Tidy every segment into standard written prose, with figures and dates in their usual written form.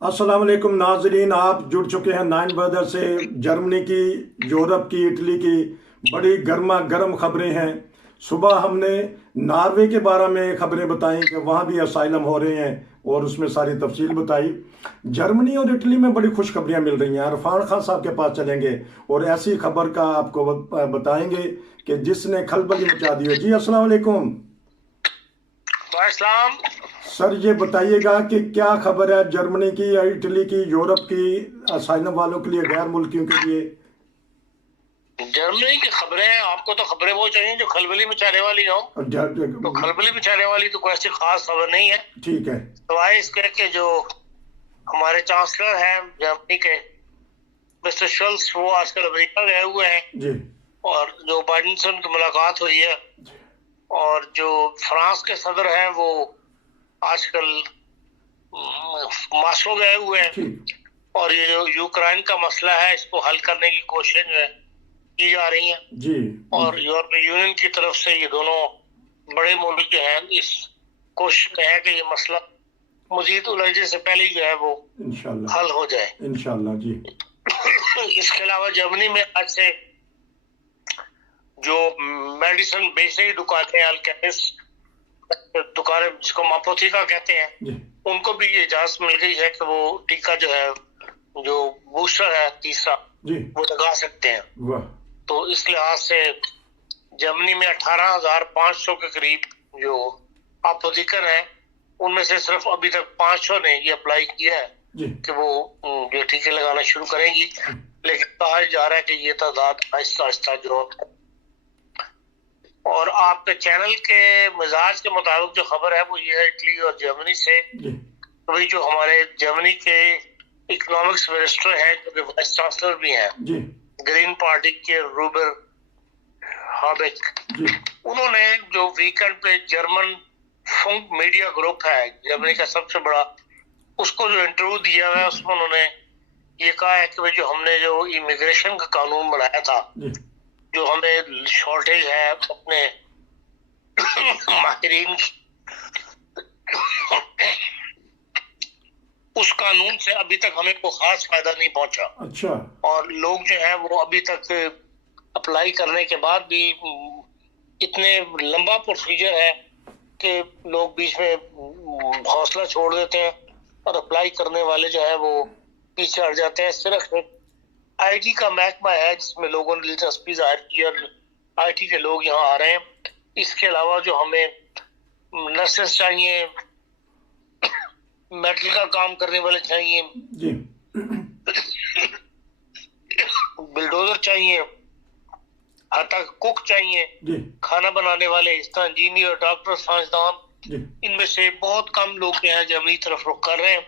अस्सलाम वालेकुम नाजरीन, आप जुड़ चुके हैं नाइन ब्रदर से। जर्मनी की, यूरोप की, इटली की बड़ी गर्मा गर्म खबरें हैं। सुबह हमने नॉर्वे के बारे में खबरें बताई कि वहाँ भी असाइलम हो रहे हैं और उसमें सारी तफसील बताई। जर्मनी और इटली में बड़ी खुशखबरियाँ मिल रही हैं। इरफान खान साहब के पास चलेंगे और ऐसी खबर का आपको बताएंगे कि जिसने खलबली मचा दी है। जी अस्सलाम वालेकुम इस्लाम। सर, ये बताइएगा कि क्या खबर है जर्मनी की या इटली की, यूरोप की असाइलम वालों के लिए, गैर मुल्कियों के लिए। जर्मनी की खबरें हैं, आपको तो खबरें वो चाहिए जो खलबली मचाने वाली हो। तो खलबली मचाने वाली तो कोई ऐसी खास खबर नहीं है। ठीक है। सवाए इसके कि जो हमारे चांसलर हैं जर्मनी के, मिस्टर शल्स, वो आजकल अमेरिका गए हुए हैं जी। और जो बाइडेन से उनकी मुलाकात हुई है। और जो फ्रांस के सदर हैं वो आजकल मास्को गए हुए हैं। ठीक। और ये जो यूक्रेन का मसला है, इसको हल करने की कोशिश जो है की जा रही है। जी। और यूरोपीय यूनियन की तरफ से ये दोनों बड़े मुल्क जो हैं इस कोशिश में है कि ये मसला मजीद उलझने से पहले जो है वो इंशाल्लाह हल हो जाए। इंशाल्लाह। जी। इसके अलावा जर्मनी में आज से जो मेडिसिन बेचने की दुकानें, दुकानें जिसको मापोथिका कहते हैं, जी। उनको भी ये इजाजत मिल गई है कि वो टीका जो है, जो बूस्टर है तीसरा, जी। वो लगा सकते हैं। वाह। तो इस लिहाज से जर्मनी में 18,500 के करीब जो अपोजिकर हैं, उनमें से सिर्फ अभी तक 500 ने ये अप्लाई किया है जी। कि वो जो टीके लगाना शुरू करेंगी। लेकिन कहा जा रहा है कि ये तादाद आहिस्ता आहिस्ता जो। और आपके चैनल के मिजाज के मुताबिक जो खबर है वो ये है इटली और जर्मनी से। जी। वही जो हमारे जर्मनी के इकोनॉमिक्स मिनिस्टर हैं, जो कि वाइस चांसलर भी हैं, जी। ग्रीन पार्टी के रूबर हाबेक, जी। उन्होंने जो वीकेंड पे जर्मन फंक मीडिया ग्रुप है जर्मनी का सबसे बड़ा, उसको जो इंटरव्यू दिया है उसमें उन्होंने ये कहा है कि भाई जो हमने जो इमिग्रेशन का कानून बनाया था, जी। जो हमें शॉर्टेज है अपने माहिरीन की, उस कानून से अभी तक हमें कोई खास फायदा नहीं पहुंचा। अच्छा। और लोग जो है वो अभी तक अप्लाई करने के बाद भी इतने लंबा प्रोसीजर है कि लोग बीच में हौसला छोड़ देते हैं और अप्लाई करने वाले जो है वो पीछे हट जाते हैं। सिर्फ आईटी का महकमा है जिसमें लोगों ने दिलचस्पी जाहिर की और आईटी के लोग यहाँ आ रहे हैं। इसके अलावा जो हमें नर्सेस चाहिए, मेडिकल का काम करने वाले चाहिए, जी। बिल्डोजर चाहिए, हत्ता कुक चाहिए, जी। खाना बनाने वाले, इस तरह इंजीनियर, डॉक्टर, साइंसदान, जी। इनमें से बहुत कम लोग जो है जर्मनी तरफ रुख कर रहे हैं।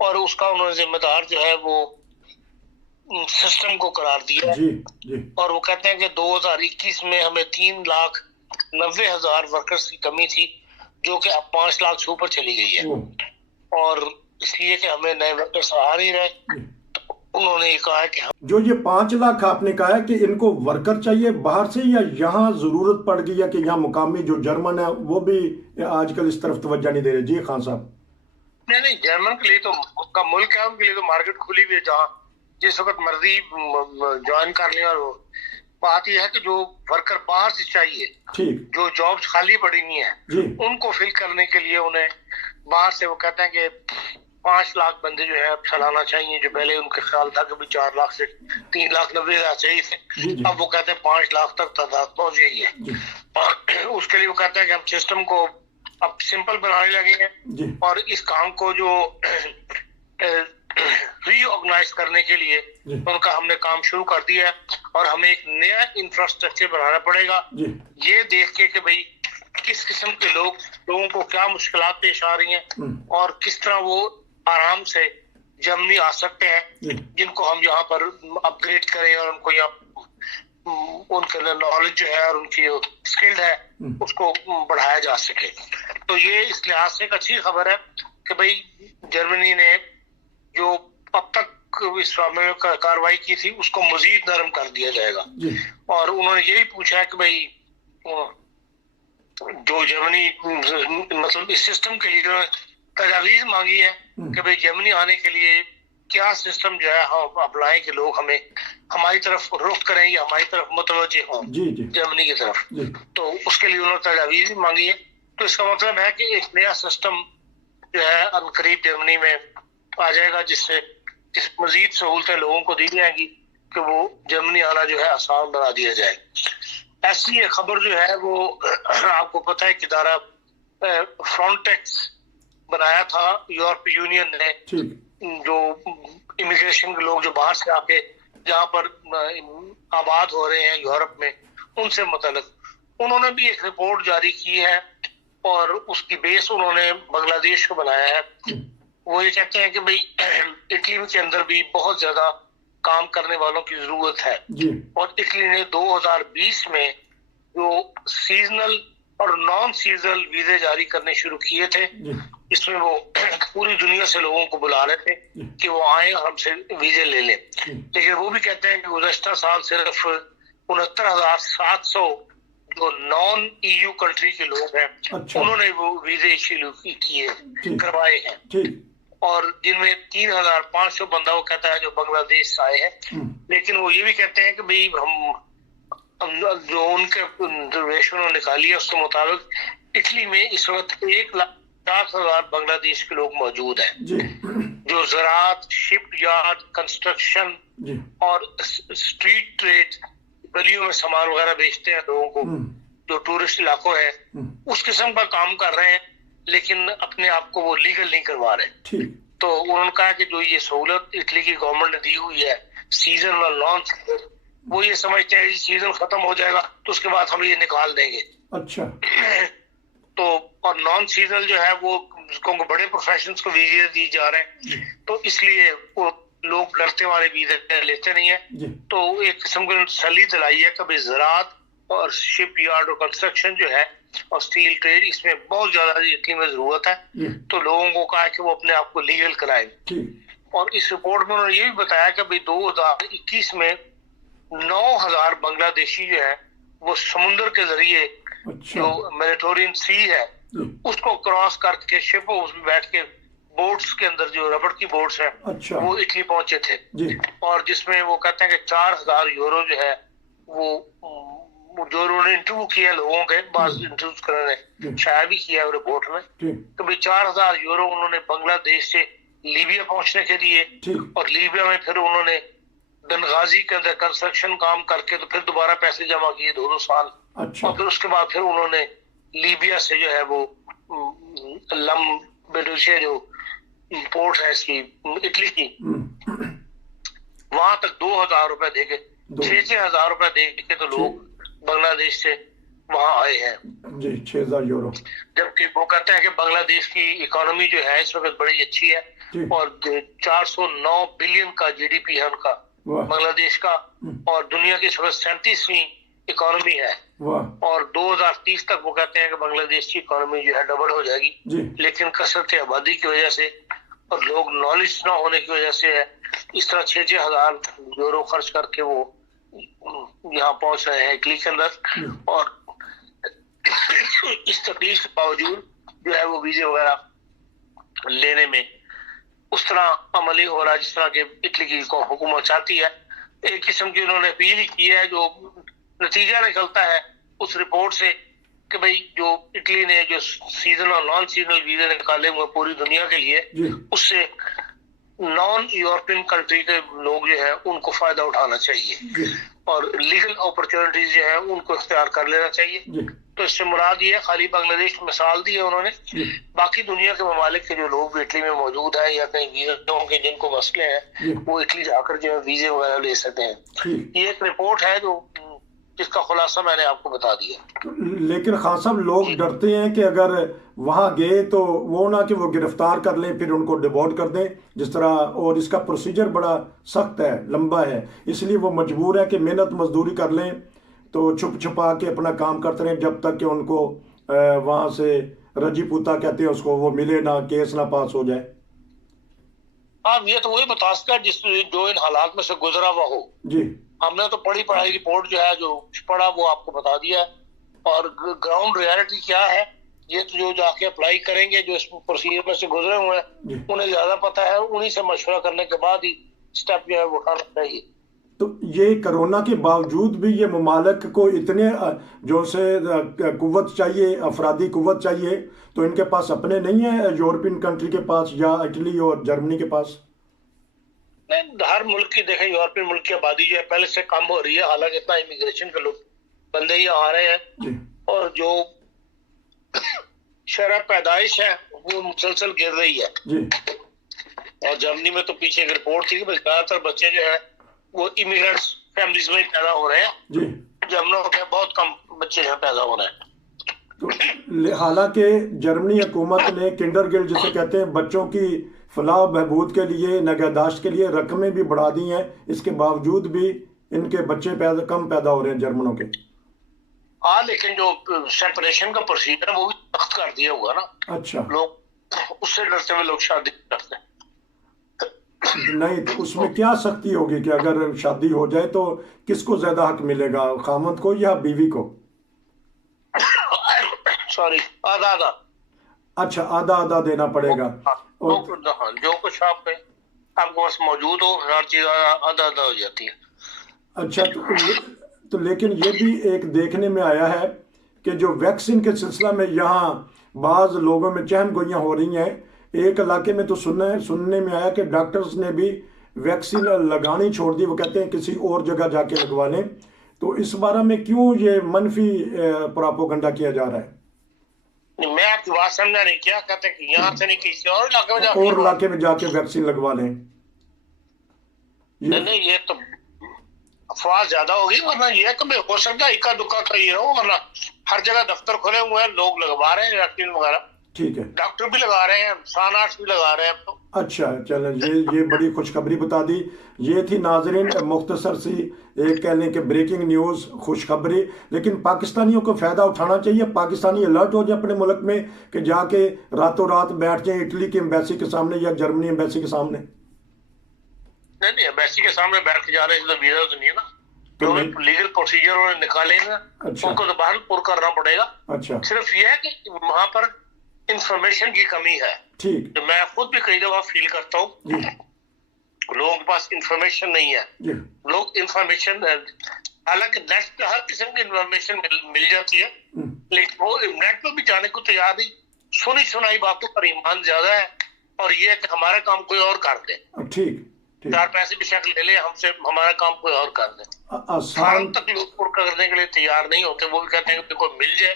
और उसका उन्होंने जिम्मेदार जो है वो सिस्टम को करार दिया है। जी। जी। और वो कहते हैं कि 2021 में हमें 3,90,000 वर्कर्स की कमी थी, जो कि अब 5 लाख से ऊपर चली गई है। और इसलिए कि हमें नए वर्कर्स आ नहीं रहे, उन्होंने ये कहा है कि जो ये 5 लाख आपने कहा है कि इनको वर्कर चाहिए बाहर से, या यहाँ जरूरत पड़ गई है कि यहाँ मुकामी जो जर्मन है वो भी आजकल इस तरफ तवज्जो नहीं दे रहे। जी खान साहब। नहीं, जर्मन के लिए तो उसका मुल्क है, उनके लिए तो मार्केट खुली हुई है, जहाँ जिस वक्त मर्जी ज्वाइन कर लें। और बात यह है कि जो वर्कर बाहर से चाहिए, ठीक, जो जॉब्स खाली पड़ी हुई है, उनको फिल करने के लिए उन्हें बाहर से, वो कहते हैं कि 5 लाख बंदे जो है अब चलाना चाहिए, जो पहले उनके ख्याल था कि 4 लाख से 3,90,000 चाहिए थे, अब वो कहते हैं 5 लाख तक तादाद पहुंच गई है। उसके लिए वो कहते हैं कि हम सिस्टम को अब सिंपल बनाने लगे हैं और इस काम को जो रीऑर्गेनाइज करने के लिए उनका हमने काम शुरू कर दिया है। और हमें एक नया इंफ्रास्ट्रक्चर बनाना पड़ेगा, ये देख के कि भाई किस किस्म के लोगों को क्या मुश्किलात पेश आ रही हैं और किस तरह वो आराम से जर्मनी आ सकते हैं, जिनको हम यहाँ पर अपग्रेड करें और उनको यहाँ उनका नॉलेज जो है और उनकी जो स्किल्ड है उसको बढ़ाया जा सके। तो ये इस लिहाज से एक अच्छी खबर है कि भाई जर्मनी ने जो अब तक इस मामले में कार्रवाई की थी उसको मजीद नरम कर दिया जाएगा। और उन्होंने यही पूछा है कि भाई जो जर्मनी मतलब इस सिस्टम के लिए तजावीज मांगी है कि भाई जर्मनी आने के लिए क्या सिस्टम जो है हम अप्लाई के लोग हमें हमारी तरफ रुख करें या हमारी तरफ मुतवज्जे हों जर्मनी की तरफ। तो उसके लिए उन्होंने तजावीज भी मांगी है। तो इसका मतलब है कि एक नया सिस्टम जो है अनकरीब जर्मनी में आ जाएगा, जिससे मजीद सहूलतें लोगों को दी जाएंगी कि वो जर्मनी आना जो है आसान बना दिया जाए। ऐसी एक खबर जो है वो आपको पता है कि इदारा फ्रंटेक्स बनाया था यूरोपीय यूनियन ने, जो इमिग्रेशन के लोग जो बाहर से आके जहाँ पर आबाद हो रहे हैं यूरोप में, उनसे मुतल्लिक उन्होंने भी एक रिपोर्ट जारी की है और उसकी बेस उन्होंने बांग्लादेश को बनाया है। वो ये कहते हैं कि भाई इटली के अंदर भी बहुत ज्यादा काम करने वालों की जरूरत है और इटली ने 2020 में जो सीजनल और नॉन सीजनल वीजे जारी करने शुरू किए थे, इसमें वो पूरी दुनिया से लोगों को बुला रहे थे कि वो आए और हमसे वीजे ले लें। लेकिन वो भी कहते हैं कि गुज़श्ता साल सिर्फ 69,700 जो नॉन EU कंट्री के लोग हैं उन्होंने वो वीजे इशू किए करवाए हैं और जिनमें 3,500 बंदा वो कहता है जो बांग्लादेश से आए हैं। लेकिन वो ये भी कहते हैं कि भाई हम जो उनके रेशो निकाली है उसके मुताबिक इटली में इस वक्त 1,50,000 बांग्लादेश के लोग मौजूद हैं जो ज़राअत, शिप यार्ड, कंस्ट्रक्शन और स्ट्रीट ट्रेड, गलियों में सामान वगैरह बेचते हैं लोगों को, जो टूरिस्ट इलाकों है उस किस्म का काम कर रहे हैं, लेकिन अपने आप को वो लीगल नहीं करवा रहे। तो उन्होंने कहा कि जो ये सहूलत इटली की गवर्नमेंट ने दी हुई है सीजन और नॉन सीजन, वो ये समझते हैं सीजन खत्म हो जाएगा तो उसके बाद हम ये निकाल देंगे। अच्छा। तो और नॉन सीजनल जो है वो बड़े प्रोफेशनल्स को वीजे दिए जा रहे हैं, तो इसलिए वो लोग डरते वाले वीजे लेते नहीं है। तो एक किस्म की सली दिलाई है कि ज़राअत और शिप यार्ड और कंस्ट्रक्शन जो है और स्टील ट्रेड, इसमें बहुत ज्यादा इटली में जरूरत है। तो लोगों को कहा कि वो अपने आप को लीगल कराएं। और इस रिपोर्ट में उन्होंने ये भी बताया कि भाई 2021 में 9,000 बांग्लादेशी जो है वो समुद्र के जरिए जो मेडिटेरेनियन सी है उसको क्रॉस करके शिप उसमें बैठ के बोट्स के अंदर जो रबड़ की बोट्स है वो इटली पहुंचे थे और जिसमें वो कहते हैं कि 4,000 यूरो जो है वो जो उन्होंने इंटरव्यू किया लोगों के बाद इंटरव्यू करने शाया भी किया रिपोर्ट में, तो भाई 4,000 यूरो उन्होंने बांग्लादेश से लीबिया पहुंचने के लिए और लीबिया में फिर उन्होंने बेंगाजी के अंदर कंस्ट्रक्शन काम करके तो फिर दोबारा पैसे जमा किए 2-2 साल। और फिर उसके बाद फिर उन्होंने लीबिया से जो है वो लम्बेडुसे जो पोर्ट है इसकी इटली की वहां तक 2,000 रुपए देके 6,000 रुपए देके तो लोग बांग्लादेश से वहां आए हैं जी, 6,000 यूरो। जबकि वो कहते हैं कि बांग्लादेश की इकोनॉमी जो है इस वक्त बड़ी अच्छी है और 409 बिलियन का GDP है उनका बांग्लादेश का और दुनिया की सबसे 37वीं इकोनॉमी है और 2030 तक वो कहते हैं कि बांग्लादेश की इकोनॉमी जो है डबल हो जाएगी। लेकिन कसरत आबादी की वजह से और लोग नॉलेज ना होने की वजह से है इस तरह 6,000 यूरो खर्च करके वो यहाँ पहुंच रहे हैं इटली के अंदर और इस तकलीफ के बावजूद जो है वो वीजे वगैरह लेने में उस तरह अमली हो रहा है जिस तरह के इटली की हुकूमत चाहती है। एक किस्म की उन्होंने अपील ही की है। जो नतीजा निकलता है उस रिपोर्ट से कि भाई जो इटली ने जो सीजनल और नॉन सीजनल वीजे निकाले हुए पूरी दुनिया के लिए, उससे नॉन यूरोपियन कंट्री के लोग जो है उनको फायदा उठाना चाहिए और लीगल अपॉर्चुनिटीज जो है उनको इख्तियार कर लेना चाहिए। तो इससे मुराद ये खाली बांग्लादेश मिसाल दी है उन्होंने, बाकी दुनिया के ममालिक के जो लोग इटली में मौजूद है या कहीं वीज़ों के जिनको मसले हैं वो इटली जाकर जो है वीजे वगैरह ले सकते हैं। ये एक रिपोर्ट है जो जिसका खुलासा मैंने आपको बता दिया। लेकिन खान साहब लोग डरते हैं कि अगर वहां गए तो वो ना कि वो गिरफ्तार कर लें फिर उनको डिपोर्ट कर दें जिस तरह, और इसका प्रोसीजर बड़ा सख्त है, लंबा है, इसलिए वो मजबूर है कि मेहनत मजदूरी कर लें तो छुप छुपा के अपना काम करते रहें जब तक कि उनको वहां से रजी पूता कहते हैं उसको वो मिले ना, केस ना पास हो जाए। हाँ, ये तो वही बता सकता है जो इन हालात में से गुजरा हुआ हो। जी, हमने तो पढ़ाई रिपोर्ट जो है जो पढ़ा वो आपको बता दिया है और ग्राउंड रियलिटी क्या है ये तो जो जाके अप्लाई करेंगे, जो इस प्रोसीजर में से गुजरे हुए जी। हैं, उन्हें ज्यादा पता है, उन्हीं से मशवरा करने के बाद ही स्टेप जो है वो उठाना चाहिए। तो ये कोरोना के बावजूद भी ये ममालिक को इतने जो से कुव्वत चाहिए, अफरादी कुव्वत चाहिए, तो इनके पास अपने नहीं है यूरोपियन कंट्री के पास या इटली और जर्मनी के पास? नहीं, हर मुल्क की देखें, यूरोपियन मुल्क की आबादी जो है पहले से कम हो रही है, हालांकि इतना इमिग्रेशन के लोग बंदे ही आ रहे हैं, जी और जो शरह पैदाइश है वो मुसलसल गिर रही है। जी और जर्मनी में तो पीछे एक रिपोर्ट थी कि भाई ज्यादातर बच्चे जो है वो इमिग्रेंट्स फैमिलीज में पैदा हो रहे हैं। जी। जर्मनों के बहुत कम बच्चे यहाँ पैदा हो रहे हैं। तो हालांकि जर्मनी हुकूमत ने किंडरगार्टन जिसे कहते हैं बच्चों की फलाह बहबूद के लिए, नगहदाश्त के लिए रकमें भी बढ़ा दी हैं, इसके बावजूद भी इनके बच्चे कम पैदा हो रहे हैं जर्मनों के। हाँ, लेकिन जो सेपरेशन का प्रोसीजर है वो भी सख्त कर दिया हुआ ना। अच्छा। लोग उससे डरते हुए लोग शादी करते हैं। नहीं, तो उसमें क्या सख्ती होगी कि अगर शादी हो जाए तो किसको ज्यादा हक मिलेगा, खामद को या बीवी को? सॉरी, आधा आधा। अच्छा, आधा आधा देना पड़ेगा। और जो कुछ आपके पास मौजूद हो, हर चीज आधा आधा हो जाती है। अच्छा, तो लेकिन ये भी एक देखने में आया है कि जो वैक्सीन के सिलसिला में यहाँ बाज लोगों में चहम गोइयाँ हो रही हैं। एक इलाके में तो सुनने में आया कि डॉक्टर्स ने भी वैक्सीन लगानी छोड़ दी, वो कहते हैं किसी और जगह जाके लगवा लें। तो इस बारे में क्यों ये मनफी प्रोपेगेंडा किया जा रहा है? मैं आपकी बात समझा नहीं, क्या कहते हैं कि यहाँ से नहीं किसी और इलाके में जाके वैक्सीन लगवा लें? नहीं, ये तो अफवाह ज्यादा होगी, वरना ये कभी हो सकता है इक्का दुक्का कहीं हो, वरना हर जगह दफ्तर खुले हुए हैं, लोग लगवा रहे हैं वैक्सीन वगैरह। ठीक है, डॉक्टर भी लगा रहे हैं, सानार्स भी लगा रहे हैं अब तो। अच्छा, चलें, ये बड़ी खुशखबरी बता दी। ये थी नाजरीन मुख्तसर सी एक कह लें कि ब्रेकिंग न्यूज़, खुशखबरी। लेकिन पाकिस्तानियों को फ़ायदा उठाना चाहिए, पाकिस्तानी अलर्ट हो जाए अपने मुल्क में कि जाके रातों रात बैठ जाए इटली की एम्बेसी के सामने या जर्मनी एम्बेसी के सामने। नहीं, एम्बेसी के सामने बैठ के जा रहे हैं तो वीजा तो नहीं है ना, जो लीगल प्रोसीजर उन्होंने निकाले हैं। अच्छा। उनको तो बाहर पुर करना पड़ेगा। अच्छा। सिर्फ ये है कि वहां पर इंफॉर्मेशन की कमी है। ठीक। तो मैं खुद भी कई दफा फील करता हूँ लोगों के पास इंफॉर्मेशन नहीं है। लोग इंफॉर्मेशन, हालांकि नेट पे हर किस्म की इंफॉर्मेशन मिल जाती है, लेकिन वो नेट पे भी जाने को तैयार नहीं। सुनी सुनाई बातों पर ईमान ज्यादा है, और ये है कि हमारा काम कोई और कर दे। ठीक, चार पैसे भी शक ले ले हमसे, हमारा काम कोई और कर दे। फार्म तक लोग पुर करने के लिए तैयार नहीं होते, वो भी कहते हैं कि कोई मिल जाए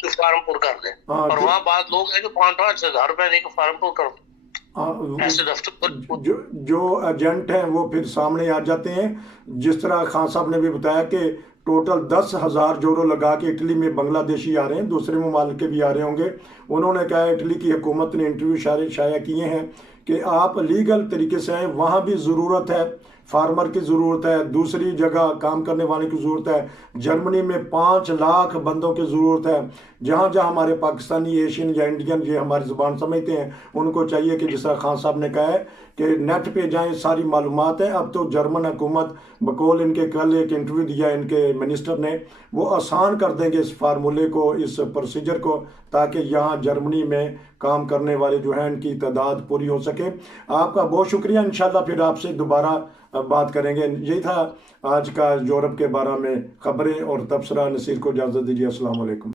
तो फार्म पुर कर दे। और वहाँ बाद लोग हैं जो 5-5 हजार रुपए देकर फार्म पुर कर दो। ऐसे दफ्तर जो एजेंट हैं वो फिर सामने आ जाते हैं। जिस तरह खान साहब ने भी बताया कि टोटल 10,000 यूरो लगा के इटली में बांग्लादेशी आ रहे हैं, दूसरे ममालिक के भी आ रहे होंगे। उन्होंने कहा इटली की हुकूमत ने इंटरव्यू शाया किए हैं कि आप लीगल तरीके से आए, वहाँ भी ज़रूरत है, फार्मर की ज़रूरत है, दूसरी जगह काम करने वाले की ज़रूरत है। जर्मनी में 5 लाख बंदों की ज़रूरत है। जहाँ जहाँ हमारे पाकिस्तानी, एशियन या इंडियन ये हमारी ज़ुबान समझते हैं, उनको चाहिए कि जिस तरह खान साहब ने कहा है कि नेट पे जाएं, सारी मालूमात है। अब तो जर्मन हुकूमत बकौल इनके कल एक इंटरव्यू दिया इनके मिनिस्टर ने, वो आसान कर देंगे इस फार्मूले को, इस प्रोसीजर को, ताकि यहाँ जर्मनी में काम करने वाले जो हैं इनकी तादाद पूरी हो सके। आपका बहुत शुक्रिया, इंशाल्लाह फिर आपसे दोबारा बात करेंगे। यही था आज का यूरोप के बारे में खबरें और तबसरा। नसीर को इजाज़त दीजिए। अस्सलाम वालेकुम।